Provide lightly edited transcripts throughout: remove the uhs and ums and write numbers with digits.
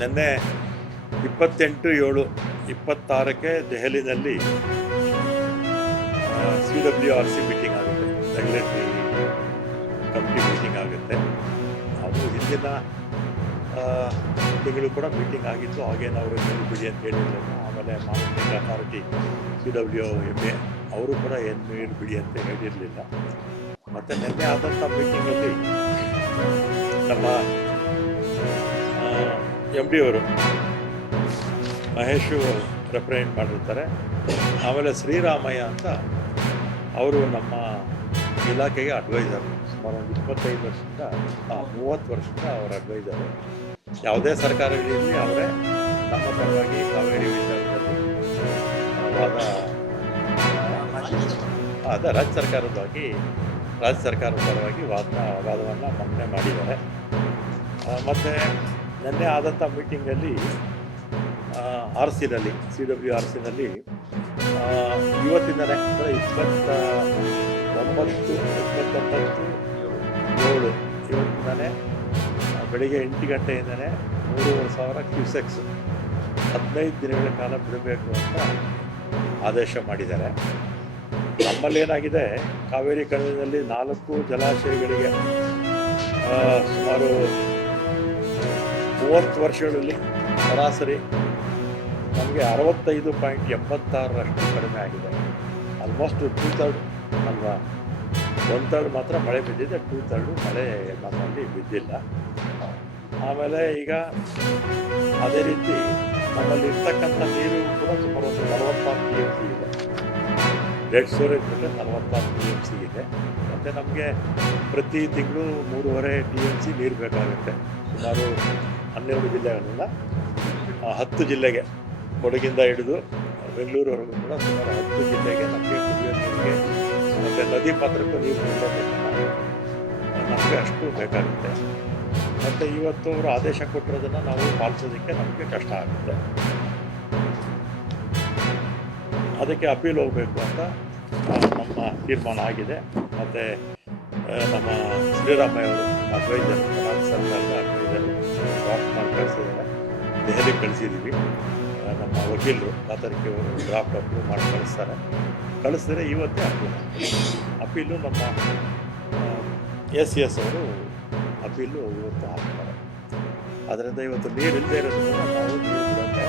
ನಿನ್ನೆ 28/7/26 ದೆಹಲಿನಲ್ಲಿ CWRC meeting ಆಗುತ್ತೆ, regulatory committee meeting ಆಗುತ್ತೆ. ಅದು ಹಿಂದಿನ ತಿಂಗಳು ಕೂಡ ಮೀಟಿಂಗ್ ಆಗಿತ್ತು. ಹಾಗೇನು ಅವರು ನೀರು ಬಿಡಿ ಅಂತ ಹೇಳಿರಲಿಲ್ಲ. ಆಮೇಲೆ ಮಾನಿಟರಿಂಗ್ ಅಥಾರಿಟಿ CWMA ಅವರು ಕೂಡ ಏನು ನೀರು ಬಿಡಿ ಅಂತ ಹೇಳಿರಲಿಲ್ಲ. ಮತ್ತು ನಿನ್ನೆ ಆದಂಥ ಮೀಟಿಂಗಲ್ಲಿ ನಮ್ಮ MD ಅವರು ಮಹೇಶು ರೆಪ್ರೆಸೆಂಟ್ ಮಾಡಿರ್ತಾರೆ. ಆಮೇಲೆ ಶ್ರೀರಾಮಯ್ಯ ಅಂತ ಅವರು ನಮ್ಮ ಇಲಾಖೆಗೆ ಅಡ್ವೈಸರ್. ಸುಮಾರು ಒಂದು 25 ವರ್ಷದಿಂದ 30 ವರ್ಷದಿಂದ ಅವರ ಅಡ್ವೈಸರು. ಯಾವುದೇ ಸರ್ಕಾರಗಳಿರಲಿ ಅವರೇ ನಮ್ಮ ಪರವಾಗಿ ಕಾವೇರಿ ವಿಚಾರದಲ್ಲಿ ರಾಜ್ಯ ಸರ್ಕಾರದ ಪರವಾಗಿ ವಾದವನ್ನು ಮಂಡನೆ ಮಾಡಿದ್ದಾರೆ. ಮತ್ತು ನಿನ್ನೆ ಆದಂಥ ಮೀಟಿಂಗಲ್ಲಿ RCನಲ್ಲಿ CWRCನಲ್ಲಿ ಇವತ್ತಿಂದಲೇ 29/7 ಇವತ್ತಿಂದಲೇ ಬೆಳಿಗ್ಗೆ 8 ಗಂಟೆಯಿಂದಲೇ 3,500 ಕ್ಯೂಸೆಕ್ಸ್ 15 ದಿನಗಳ ಕಾಲ ಬಿಡಬೇಕು ಅಂತ ಆದೇಶ ಮಾಡಿದ್ದಾರೆ. ನಮ್ಮಲ್ಲೇನಾಗಿದೆ, ಕಾವೇರಿ ಕಣಿವೆಯಲ್ಲಿ 4 ಜಲಾಶಯಗಳಿಗೆ ಸುಮಾರು 30 ವರ್ಷಗಳಲ್ಲಿ ಸರಾಸರಿ ನಮಗೆ 65.86 ಕಡಿಮೆ ಆಗಿದೆ. ಆಲ್ಮೋಸ್ಟ್ 2/3 ಅಲ್ವಾ, 1/3 ಮಾತ್ರ ಮಳೆ ಬಿದ್ದಿದೆ, 2/3 ಮಳೆ ನಮ್ಮಲ್ಲಿ ಬಿದ್ದಿಲ್ಲ. ಆಮೇಲೆ ಈಗ ಅದೇ ರೀತಿ ನಮ್ಮಲ್ಲಿ ಇರ್ತಕ್ಕಂಥ ನೀರು ಕೂಡ ಸುಮಾರು ಒಂದು 46 TMC ಇದೆ. ಡೆಡ್ ಸ್ಟೋರೇಜ್ ಬಿಟ್ಟರೆ 46 TMC ಇದೆ. ಮತ್ತು ನಮಗೆ ಪ್ರತಿ ತಿಂಗಳು 3.5 TMC ನೀರು ಬೇಕಾಗುತ್ತೆ. ಸುಮಾರು 12 ಜಿಲ್ಲೆಗಳಿಂದ 10 ಜಿಲ್ಲೆಗೆ, ಕೊಡಗಿಂದ ಹಿಡಿದು ಬೆಂಗಳೂರುವರೆಗೂ ಕೂಡ ಸುಮಾರು 10 ಜಿಲ್ಲೆಗೆ ನಮಗೆ ಕುಡಿಯೋ ನೀರಿಗೆ ಮತ್ತು ನದಿ ಪಾತ್ರಕ್ಕೂ ನೀರು ಬಿಡಲೇಬೇಕಲ್ಲ, ನಮಗೆ ಅಷ್ಟು ಬೇಕಾಗುತ್ತೆ. ಮತ್ತು ಇವತ್ತು ಅವರು ಆದೇಶ ಕೊಟ್ಟಿರೋದನ್ನು ನಾವು ಪಾಲಿಸೋದಕ್ಕೆ ನಮಗೆ ಕಷ್ಟ ಆಗುತ್ತೆ. ಅದಕ್ಕೆ ಅಪೀಲ್ ಹೋಗಬೇಕು ಅಂತ ನಮ್ಮ ತೀರ್ಮಾನ ಆಗಿದೆ. ಮತ್ತು ನಮ್ಮ ಶ್ರೀರಾಮಯ್ಯ ಅವರು ಅಡ್ವೈಸರ್, ರಾಜ್ಯ ಸರ್ಕಾರದ ಅಡ್ವೈಸರು ಡ್ರಾಫ್ಟ್ ಮಾಡಿ ಕಳಿಸಿದ್ದಾರೆ. ದೆಹಲಿಗೆ ಕಳಿಸಿದ್ದೀವಿ. ನಮ್ಮ ವಕೀಲರು ಕಾತರಿಕೆಯವರು ಡ್ರಾಫ್ಟ್ ಅಪ್ರೂವ್ ಮಾಡಿ ಕಳಿಸಿದ್ರೆ ಇವತ್ತೇ ಅಪೀಲು ನಮ್ಮ SES ಅವರು ಅಪೀಲು ಇವತ್ತು ಹಾಕ್ತಾರೆ. ಅದರಿಂದ ಇವತ್ತು ನೀರು ಇಲ್ಲದೆ ಇರೋದ್ರಿಂದ ನಾವು ನೀರು ಬಿಡೋಕ್ಕೆ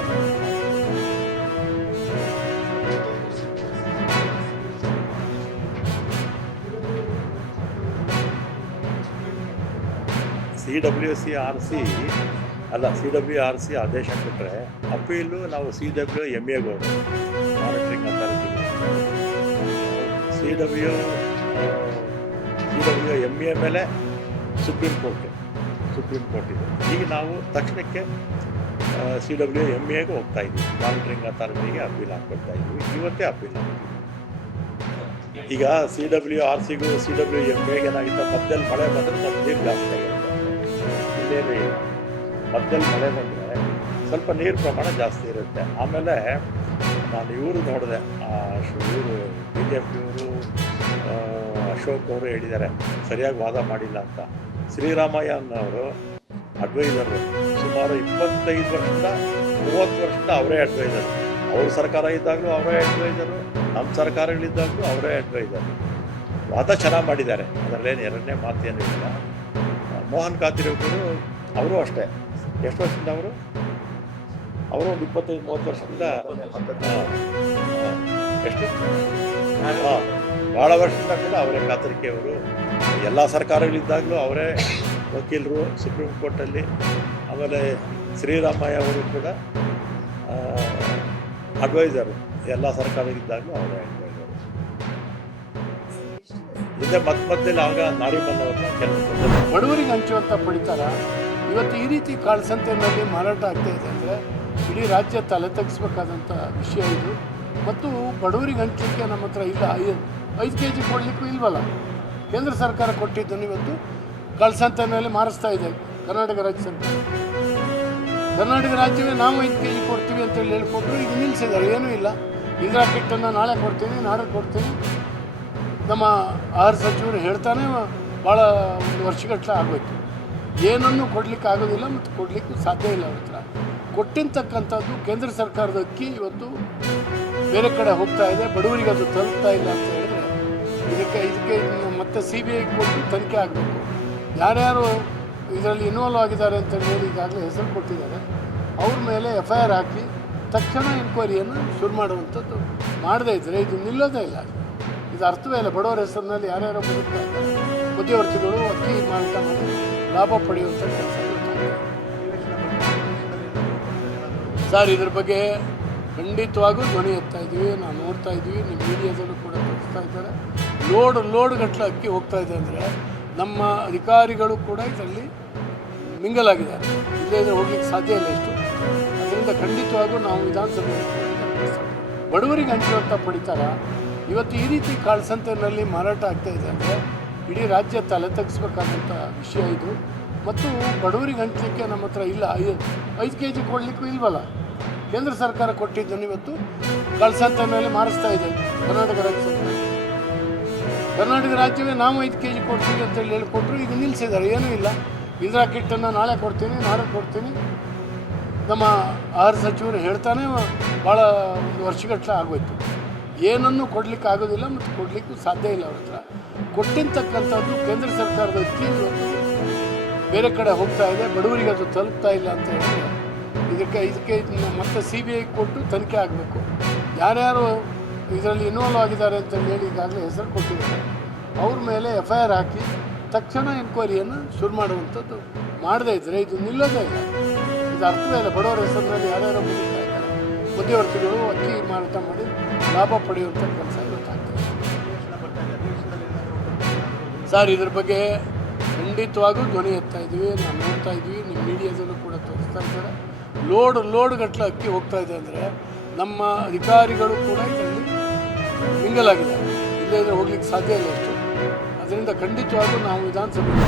CWRC ಆದೇಶ ಕೊಟ್ಟರೆ ಅಪೀಲು ನಾವು CWMA ಹೋಗೋದು, ಮಾನಿಟರಿಂಗ್ ಅಥಾರಿಟಿ. CWMA ಮೇಲೆ ಸುಪ್ರೀಂ ಕೋರ್ಟ್ ಇದೆ. ಈಗ ನಾವು ತಕ್ಷಣಕ್ಕೆ CWMAಗೆ ಹೋಗ್ತಾ ಇದ್ದೀವಿ, ಮಾನಿಟರಿಂಗ್ ಅಥಾರಿಟಿಗೆ ಅಪೀಲ್ ಹಾಕ್ಕೊಡ್ತಾ ಇದ್ದೀವಿ. ಇವತ್ತೇ ಅಪೀಲ್ ಹಾಕ್ತೀವಿ. ಈಗ CWRCಗೂ CWMAಗೆ ಏನಾಗಿತ್ತು, ಮಧ್ಯದಲ್ಲಿ ಮಳೆ ಬಂದರೆ ಸ್ವಲ್ಪ ನೀರು ಜಾಸ್ತಿ ಆಗಿರುತ್ತೆ. ಇನ್ನೇನು ಮಧ್ಯದಲ್ಲಿ ಮಳೆ ಬಂದರೆ ಸ್ವಲ್ಪ ನೀರು ಪ್ರಮಾಣ ಜಾಸ್ತಿ ಇರುತ್ತೆ. ಆಮೇಲೆ ನಾನು ಇವರು ನೋಡಿದೆ, ಇವರು BJPಯವರು ಅಶೋಕ್ ಅವರು ಹೇಳಿದ್ದಾರೆ ಸರಿಯಾಗಿ ವಾದ ಮಾಡಿಲ್ಲ ಅಂತ. ಶ್ರೀರಾಮಯ್ಯ ಅನ್ನೋರು ಅಡ್ವೈಸರು ಸುಮಾರು 25 ವರ್ಷದಿಂದ 30 ವರ್ಷದಿಂದ ಅವರೇ ಅಡ್ವೈಸರು. ಅವ್ರ ಸರ್ಕಾರ ಇದ್ದಾಗಲೂ ಅವರೇ ಅಡ್ವೈಸರು, ನಮ್ಮ ಸರ್ಕಾರಗಳಿದ್ದಾಗಲೂ ಅವರೇ ಅಡ್ವೈಸರು. ವಾದ ಚೆನ್ನಾಗಿ ಮಾಡಿದ್ದಾರೆ, ಅದರಲ್ಲೇನು ಎರಡನೇ ಮಾತೇನೂ ಇಲ್ಲ. ಮೋಹನ್ ಕಾತಿರೋರು ಅವರು ಅಷ್ಟೇ, ಎಷ್ಟು ವರ್ಷದಿಂದ ಅವರು ಒಂದು 25-30 ವರ್ಷದಿಂದ ಎಷ್ಟು ಭಾಳ ವರ್ಷದಿಂದ ಕೂಡ ಅವರೇ ಕಾತರಿಕೆಯವರು. ಎಲ್ಲ ಸರ್ಕಾರಗಳಿದ್ದಾಗಲೂ ಅವರೇ ವಕೀಲರು ಸುಪ್ರೀಂ ಕೋರ್ಟಲ್ಲಿ. ಆಮೇಲೆ ಶ್ರೀರಾಮಯ್ಯ ಅವರು ಕೂಡ ಅಡ್ವೈಸರು, ಎಲ್ಲ ಸರ್ಕಾರಗಳಿದ್ದಾಗಲೂ ಅವರೇ ಅಡ್ವೈಸರು. ಹಿಂದೆ ಮಧ್ಯದಲ್ಲಿ ಆಗ ನಾರಿಮನ್ ಅವ್ರನ್ನ ಕೆಲಸ ಬಡವರಿಗೆ ಹಂಚುವಂಥ ಪಡಿತರ ಇವತ್ತು ಈ ರೀತಿ ಕಾಳಸಂತೆಯಲ್ಲಿ ಮಾರಾಟ ಆಗ್ತಾ ಇದೆ ಅಂದರೆ ಇಡೀ ರಾಜ್ಯ ತಲೆ ತಗ್ಗಿಸ್ಬೇಕಾದಂಥ ವಿಷಯ ಇದು. ಮತ್ತು ಬಡವರಿಗೆ ಹಂಚೋಕ್ಕೆ ನಮ್ಮ ಹತ್ರ ಇಲ್ಲ. 5 kg ಕೊಡಲಿಕ್ಕೂ ಇಲ್ವಲ್ಲ. ಕೇಂದ್ರ ಸರ್ಕಾರ ಕೊಟ್ಟಿದ್ದನ್ನು ಇವತ್ತು ಕಾಳಸಂತೆಯಲ್ಲಿ ಮಾರಿಸ್ತಾ ಇದೆ ಕರ್ನಾಟಕ ರಾಜ್ಯ ಸರ್ಕಾರ. ಕರ್ನಾಟಕ ರಾಜ್ಯವೇ ನಾವು 5 kg ಕೊಡ್ತೀವಿ ಅಂತೇಳಿ ಹೇಳ್ಕೊಟ್ರು, ಈಗ ನಿಲ್ಲಿಸಿದ್ದಾರೆ. ಏನೂ ಇಲ್ಲ. ಇಂದಿರಾ ಕಿಟ್ಟನ್ನು ನಾಳೆ ಕೊಡ್ತೀನಿ, ನಾಳೆ ಕೊಡ್ತೀನಿ. ನಮ್ಮ ಆಹಾರ ಸಚಿವರು ಹೇಳ್ತಾನೆ ಭಾಳ ಒಂದು ವರ್ಷಗಟ್ಟಲೆ ಆಗೋಯ್ತು. ಏನನ್ನೂ ಕೊಡಲಿಕ್ಕೆ ಆಗೋದಿಲ್ಲ ಮತ್ತು ಕೊಡಲಿಕ್ಕೂ ಸಾಧ್ಯ ಇಲ್ಲ ಅವ್ರ ಹತ್ರ. ಕೊಟ್ಟಿರ್ತಕ್ಕಂಥದ್ದು ಕೇಂದ್ರ ಸರ್ಕಾರದ ಅಕ್ಕಿ ಇವತ್ತು ಬೇರೆ ಕಡೆ ಹೋಗ್ತಾ ಇದೆ, ಬಡವರಿಗೆ ಅದು ತಲುಪ್ತಾ ಇಲ್ಲ ಅಂತ ಹೇಳಿದ್ರೆ ಇದಕ್ಕೆ ಮತ್ತೆ CBI ಕೊಟ್ಟು ತನಿಖೆ ಆಗಬೇಕು. ಯಾರ್ಯಾರು ಇದರಲ್ಲಿ ಇನ್ವಾಲ್ವ್ ಆಗಿದ್ದಾರೆ ಅಂತ ಹೇಳಿ ಈಗಾಗಲೇ ಹೆಸರು ಕೊಟ್ಟಿದ್ದಾರೆ, ಅವ್ರ ಮೇಲೆ FIR ಹಾಕಿ ತಕ್ಷಣ ಎನ್ಕ್ವೈರಿಯನ್ನು ಶುರು ಮಾಡುವಂಥದ್ದು ಮಾಡದೇ ಇದ್ದರೆ ಇದು ನಿಲ್ಲೋದೇ ಇಲ್ಲ. ಇದು ಅರ್ಥವೇ ಇಲ್ಲ. ಬಡವರ ಹೆಸರಿನಲ್ಲಿ ಯಾರ್ಯಾರೋ ಬದುಕ್ತಾ ಇದ್ದಾರೆ, ಮಧ್ಯವರ್ತಿಗಳು ಅಕ್ಕಿ ಮಾರಾಟ ಮಾಡಿ ಲಾಭ ಪಡೆಯುವಂಥ ಕೆಲಸ ಸರ್. ಇದ್ರ ಬಗ್ಗೆ ಖಂಡಿತವಾಗೂ ಧ್ವನಿ ಎತ್ತಾ ಇದ್ದೀವಿ, ನಾವು ನೋಡ್ತಾ ಇದ್ದೀವಿ, ನಿಮ್ಮ ಮೀಡಿಯಾದಲ್ಲೂ ಕೂಡ ತೋರಿಸ್ತಾ ಇದ್ದಾರೆ. ಲೋಡ್ ಗಟ್ಟಲೆ ಅಕ್ಕಿ ಹೋಗ್ತಾ ಇದೆ ಅಂದರೆ ನಮ್ಮ ಅಧಿಕಾರಿಗಳು ಕೂಡ ಇದರಲ್ಲಿ ಮಿಂಗಲ್ ಆಗಿದ್ದಾರೆ. ಇಲ್ಲೇ ಇದ್ರೆ ಹೋಗ್ಲಿಕ್ಕೆ ಸಾಧ್ಯ ಇಲ್ಲ ಇಷ್ಟು. ಅದರಿಂದ ಖಂಡಿತವಾಗೂ ನಾವು ವಿಧಾನಸಭೆಯಲ್ಲಿ ಬಡವರಿಗೆ ಹಂಚುವಂಥ ಪಡಿತರ ಇವತ್ತು ಈ ರೀತಿ ಕಾಳಸಂತೆಯಲ್ಲಿ ಮಾರಾಟ ಆಗ್ತಾ ಇದೆ ಅಂದರೆ ಇಡೀ ರಾಜ್ಯ ತಲೆ ತಗ್ಗಿಸ್ಬೇಕಾದಂಥ ವಿಷಯ ಇದು. ಮತ್ತು ಬಡವರಿಗೆ ಹಂಚಲಿಕ್ಕೆ ನಮ್ಮ ಹತ್ರ ಇಲ್ಲ. 5 kg ಕೊಡಲಿಕ್ಕೂ ಇಲ್ವಲ್ಲ. ಕೇಂದ್ರ ಸರ್ಕಾರ ಕೊಟ್ಟಿದ್ದನ್ನು ಇವತ್ತು ಕಾಳಸಂತೆಯಲ್ಲಿ ಮಾರಿಸ್ತಾ ಇದೆ ಕರ್ನಾಟಕ ರಾಜ್ಯ ಸರ್ಕಾರ. ಕರ್ನಾಟಕ ರಾಜ್ಯವೇ ನಾವು 5 kg ಕೊಡ್ತೀವಿ ಅಂತೇಳಿ ಹೇಳಿಕೊಟ್ರು, ಈಗ ನಿಲ್ಲಿಸಿದ್ದಾರೆ. ಏನೂ ಇಲ್ಲ. ಇಂದಿರಾ ಕಿಟ್ಟನ್ನು ನಾಳೆ ಕೊಡ್ತೀನಿ, ನಾಳೆ ಕೊಡ್ತೀನಿ. ನಮ್ಮ ಆಹಾರ ಸಚಿವರು ಹೇಳ್ತಾನೆ ಭಾಳ ಒಂದು ವರ್ಷಗಟ್ಟಲೆ ಆಗೋಯ್ತು. ಏನನ್ನೂ ಕೊಡಲಿಕ್ಕೆ ಆಗೋದಿಲ್ಲ ಮತ್ತು ಕೊಡಲಿಕ್ಕೂ ಸಾಧ್ಯ ಇಲ್ಲ ಅವ್ರ ಹತ್ರ. ಕೊಟ್ಟಿರ್ತಕ್ಕಂಥದ್ದು ಕೇಂದ್ರ ಸರ್ಕಾರದ ಅಕ್ಕಿ ಇವತ್ತು ಬೇರೆ ಕಡೆ ಹೋಗ್ತಾ ಇದೆ, ಬಡವರಿಗೆ ಅದು ತಲುಪ್ತಾ ಇಲ್ಲ ಅಂತ ಹೇಳಿದ್ರೆ ಇದಕ್ಕೆ ಮತ್ತೆ CBI ಕೊಟ್ಟು ತನಿಖೆ ಆಗಬೇಕು. ಯಾರ್ಯಾರು ಇದರಲ್ಲಿ ಇನ್ವಾಲ್ವ್ ಆಗಿದ್ದಾರೆ ಅಂತ ಹೇಳಿ ಈಗಾಗಲೇ ಹೆಸರು ಕೊಟ್ಟಿದ್ದಾರೆ, ಅವ್ರ ಮೇಲೆ FIR ಹಾಕಿ ತಕ್ಷಣ ಎನ್ಕ್ವೈರಿಯನ್ನು ಶುರು ಮಾಡುವಂಥದ್ದು ಮಾಡದೇ ಇದ್ದರೆ ಇದು ನಿಲ್ಲೋದೇ ಇಲ್ಲ. ಇದು ಅರ್ಥವೇ ಇಲ್ಲ. ಬಡವರ ಹೆಸರಿನಲ್ಲಿ ಯಾರ್ಯಾರೋ ಬದುಕ್ತಾ ಇದ್ದಾರೆ, ಮಧ್ಯವರ್ತಿಗಳು ಅಕ್ಕಿ ಮಾರಾಟ ಮಾಡಿ ಲಾಭ ಪಡೆಯುವಂಥ ಕೆಲಸ ಇವತ್ತಾಗ್ತದೆ ಸರ್. ಇದ್ರ ಬಗ್ಗೆ ಖಂಡಿತವಾಗೂ ಧ್ವನಿ ಎತ್ತಾ ಇದ್ದೀವಿ, ನಾವು ನೋಡ್ತಾ ಇದ್ದೀವಿ, ನಿಮ್ಮ ಮೀಡಿಯಾದಲ್ಲೂ ಕೂಡ ತೋರಿಸ್ತಾ ಇದ್ದಾರೆ. ಲೋಡ್ ಗಟ್ಟಲೆ ಅಕ್ಕಿ ಹೋಗ್ತಾ ಇದೆ ಅಂದರೆ ನಮ್ಮ ಅಧಿಕಾರಿಗಳು ಕೂಡ ಇದರಲ್ಲಿ ಮಿಂಗಲ್ ಆಗಿದ್ದಾರೆ. ಇಲ್ಲೇ ಇದ್ರೆ ಹೋಗ್ಲಿಕ್ಕೆ ಸಾಧ್ಯ ಇಲ್ಲ ಇಷ್ಟು. ಅದರಿಂದ ಖಂಡಿತವಾಗೂ ನಾವು ವಿಧಾನಸಭೆ